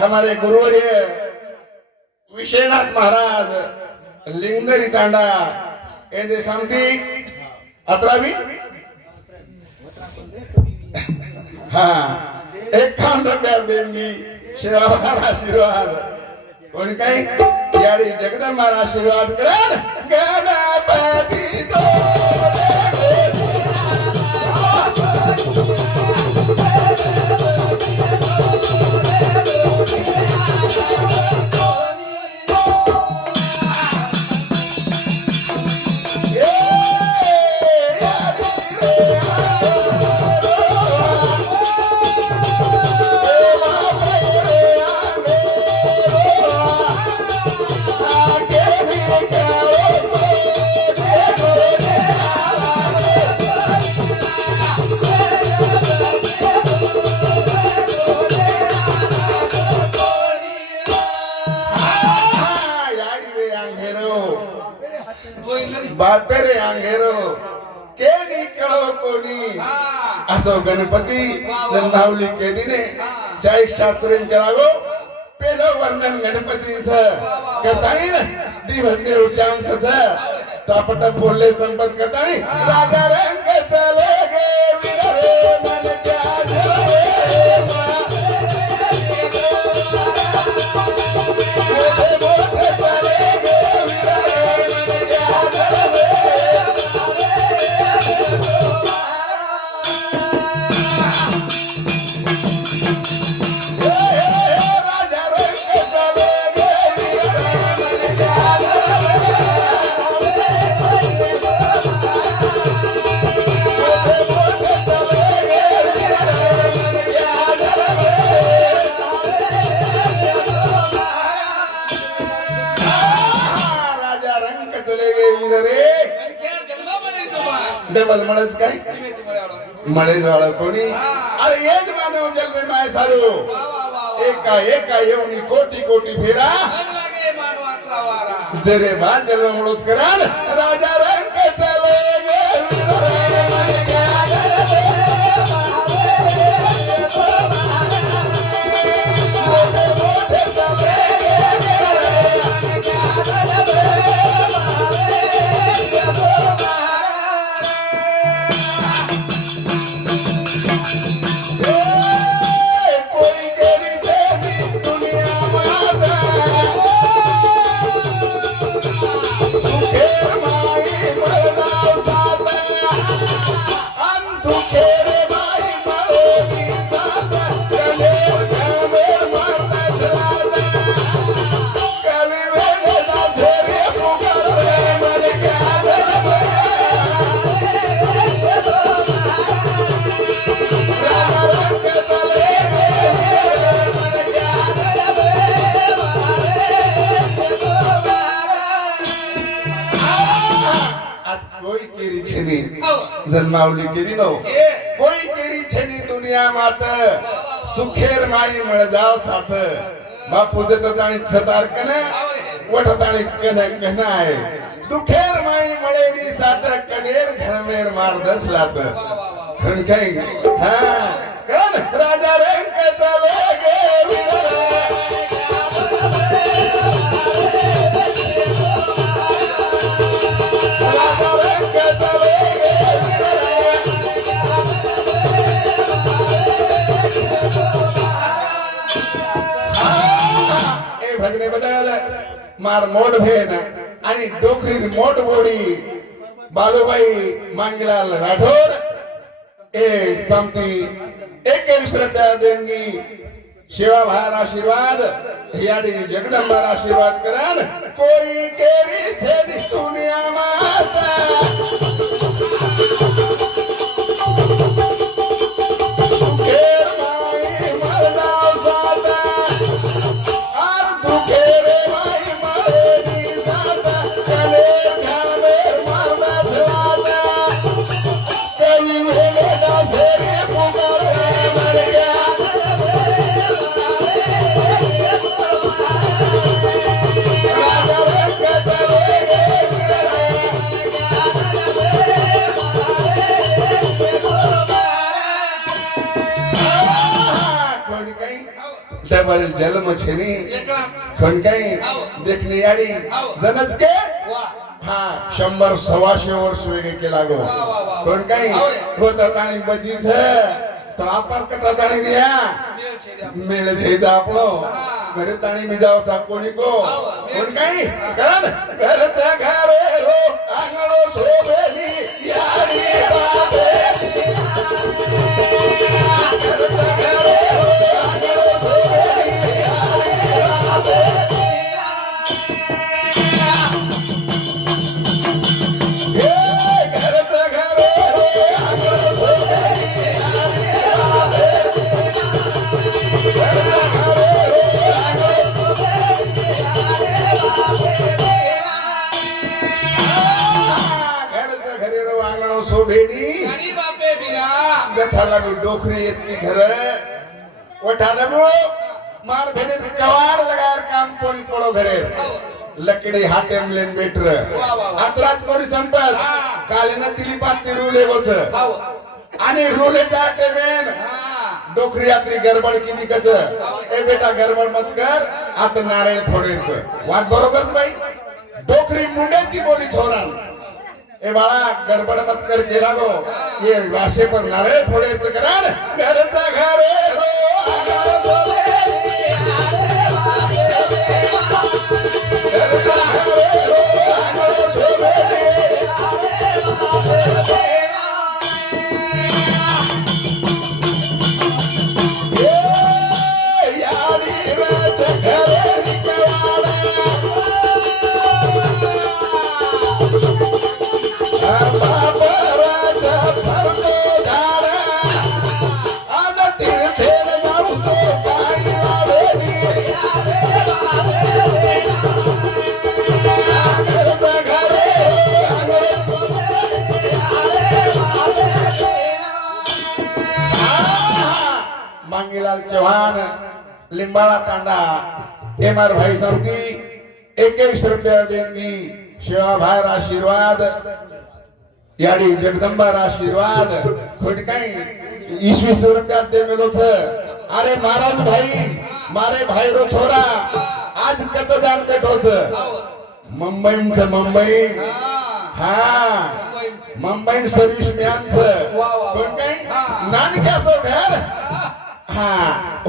हमारे गुरुवर्य विश्वनाथ महाराज लिंगदरी तांडा यांचे सांगती अतरावी हा एकावन्न रुपयाला देणगी शिवाभार आशीर्वाद. कोणी काही? याडी जगदंबार आशीर्वाद करा. गणपती बापेरे अंगेरो केडी कळो कोणी असो गणपती जन्मावली केदीने शाही शास्त्रींच्या लागो पेलो वर्णन गणपतींचं करता येईल ती भजने उच्चांश तापट बोलले संपत करता राजा रंग चले गे डबल मळच काय? मळे झाड कोणी? अरे हेच मानव जन्मे माय सारू. एका एका येऊनी कोटी कोटी फेरा. जरे बा जन्म मुळच कराल राजा माऊली केली नो कोई केरी छेनी दुनिया मात? सुखेर माई मळ जाव साथ मा देतात आणि छतार कन वठत आणि कन कन आहे. दुखेर माई मळेनी साथ कनेर घणमेर मार दसलात. खणखाई हा. करण राजा रंग चले गे विरा मार मोड भेन आणि डोकरी मोठ बोडी बालूबाई मांगलाल राठोड. ए समती एक श्रद्धा देणगी. शिवा भार आशीर्वाद याडी जगदंबार आशीर्वाद करान कोई केरी थेरी दुनिया माता. डबल जन्म छेनी कोण काही देखणी याडी जनच के हा शंभर सव्वाशे वर्ष वेगळे केला गो. कोण काही होतात आणि बचीच तो आपण कटात आणि द्या. मेळ छेजा आपलो घरे ताणी मी जावचा कोणी को कोण काही कारण घरचा घरे रो. आंगळो शोभेली याडी बाबेली. लगू मार भेने कवाड लगार काम कोण पडो घरे लकडी हाते मलेन बेटर. आतराच कोणी संपत? हा. कालेना तिलिपात ती रुले गोच आणि रुले जाते मेन. डोकरी यात्री गडबड किती कच. ए बेटा गडबड मत कर. आता नारळ फोडेच वाद बरोबरच बाई. डोकरी मुंड्याची बोली छोरान. ए बाळा गडबड मत कर गेला गो. ये वाशे पर नारळ फोडेच करा घरचा घर एम आर भाई समती एकवीस रुपया देणगी शिवाभार आशीर्वाद याडी जगदंबार आशीर्वाद खोटकाई ईसवीस रुपयात दे मेलो छ अरे महाराज भाई मारे भाई रो छोरा आज कत जान बेठो मुंबईच मुंबई। हा मुंबई सर्व्हिस मॅनच. कोण काही. नानक्याचो भेर हा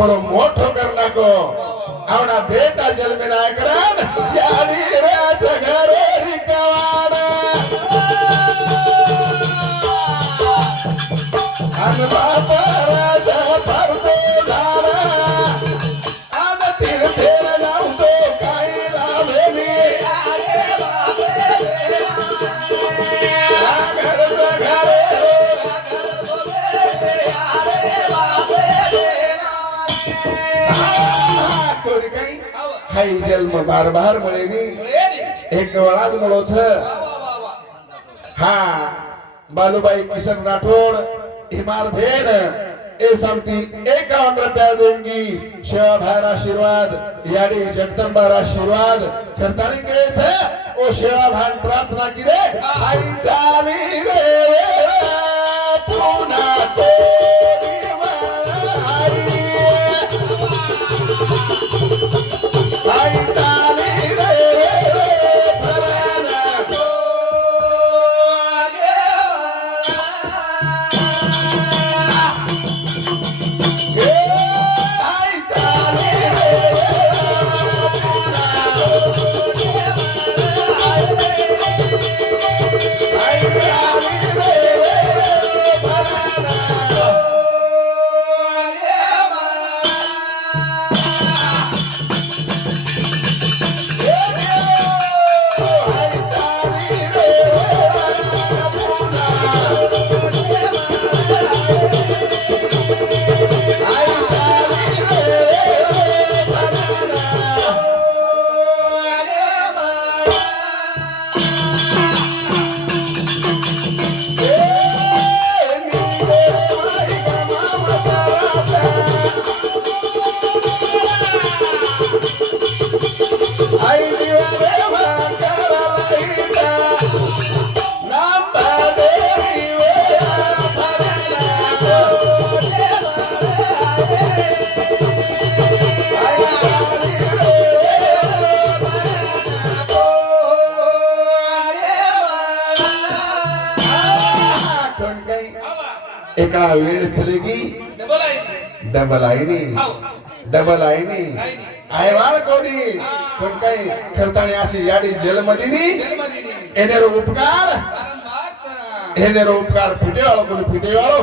ओळो मोठो कर नाको आवडा बेटा जन्मे नाय करन याडी राज हाई जन्म बार बार मळेनी. एक वेळाच मळोच. हा बालूबाई किशन राठोड हिमार भेन ए समती एकावन्न रुपया देणगी शिवा भार आशीर्वाद याडी जगदंबार आशीर्वाद. करतानी करायचं ओ शिवा भान प्रार्थना की रे आई चाली रे पुन्हा एका वेळ चलेगी डबल आईनी. डबल आईनी आईनी. आयवाळ कोणी पण काही खरताने अशी याडी जेलमधीनी जन्मदिनी एनेरो उपकार. एनेरो उपकार फिटेवाळो कोणी फिटेवाळो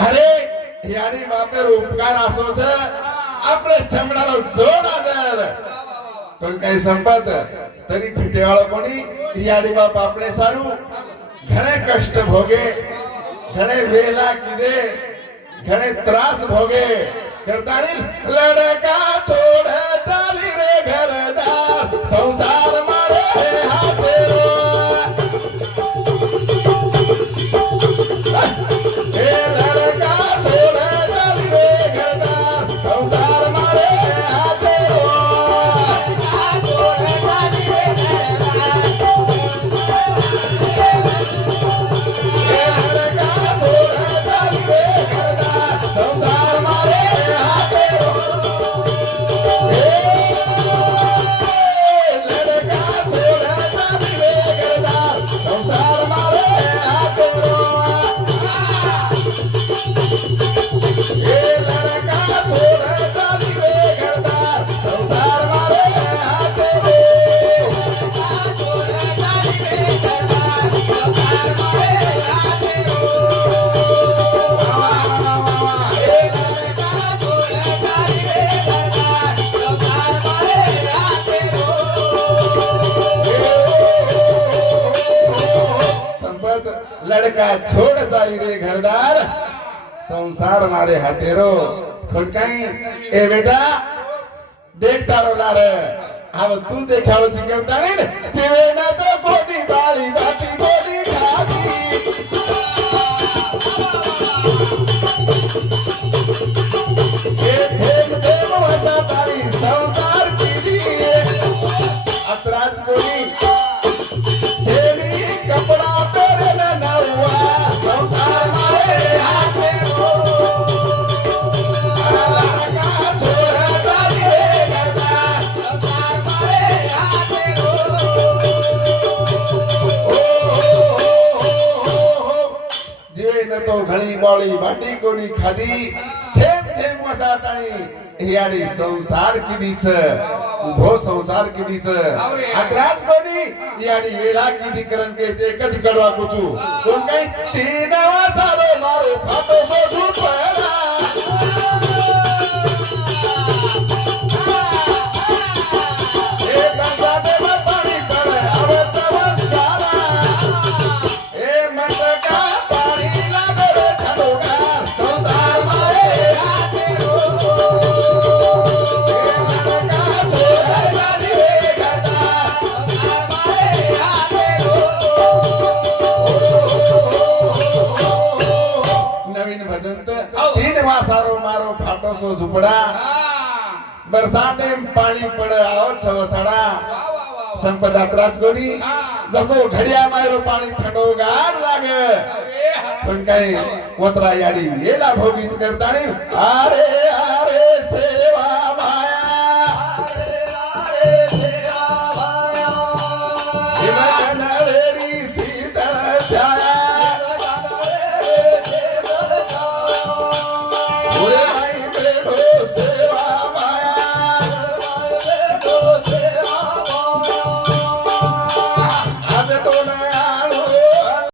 अरे यानी बापेर उपकार असोच आपले चमडाला जोड आदर. पण काही संपत तरी फिटेवाळ कोणी? याडी बाप आपले सारू. घणे कष्ट भोगे घणे वेला किदे घणे त्रास भोगे. करतानी लडका थोड चाली रे घरदार. संसार का छोड़ चाली रे घरदार? संसार मारे हातेरो. खड़काई ए बेटा देख तारो लारे. अब तू देखाओ जिकर तारे तिवे ना तो कोनी बाली बाती बोली खाती. वाळी बाटी कोणी खादी थेम थेम वसात आणि याडी संसार किदीच उभो संसार किदीच अकराच कोणी याडी वेला किदी करण एकच कडवा कुतू कोण काही तीन वाजारो सो झुपडा. बरसाते पाणी पड आव छवसडा वा. संपदात हा. जसो घडिया मायरो पाणी थंडोगार लाग. पण काही वत्रा याडी येला भोगीच करतानी अरे अरे सेवा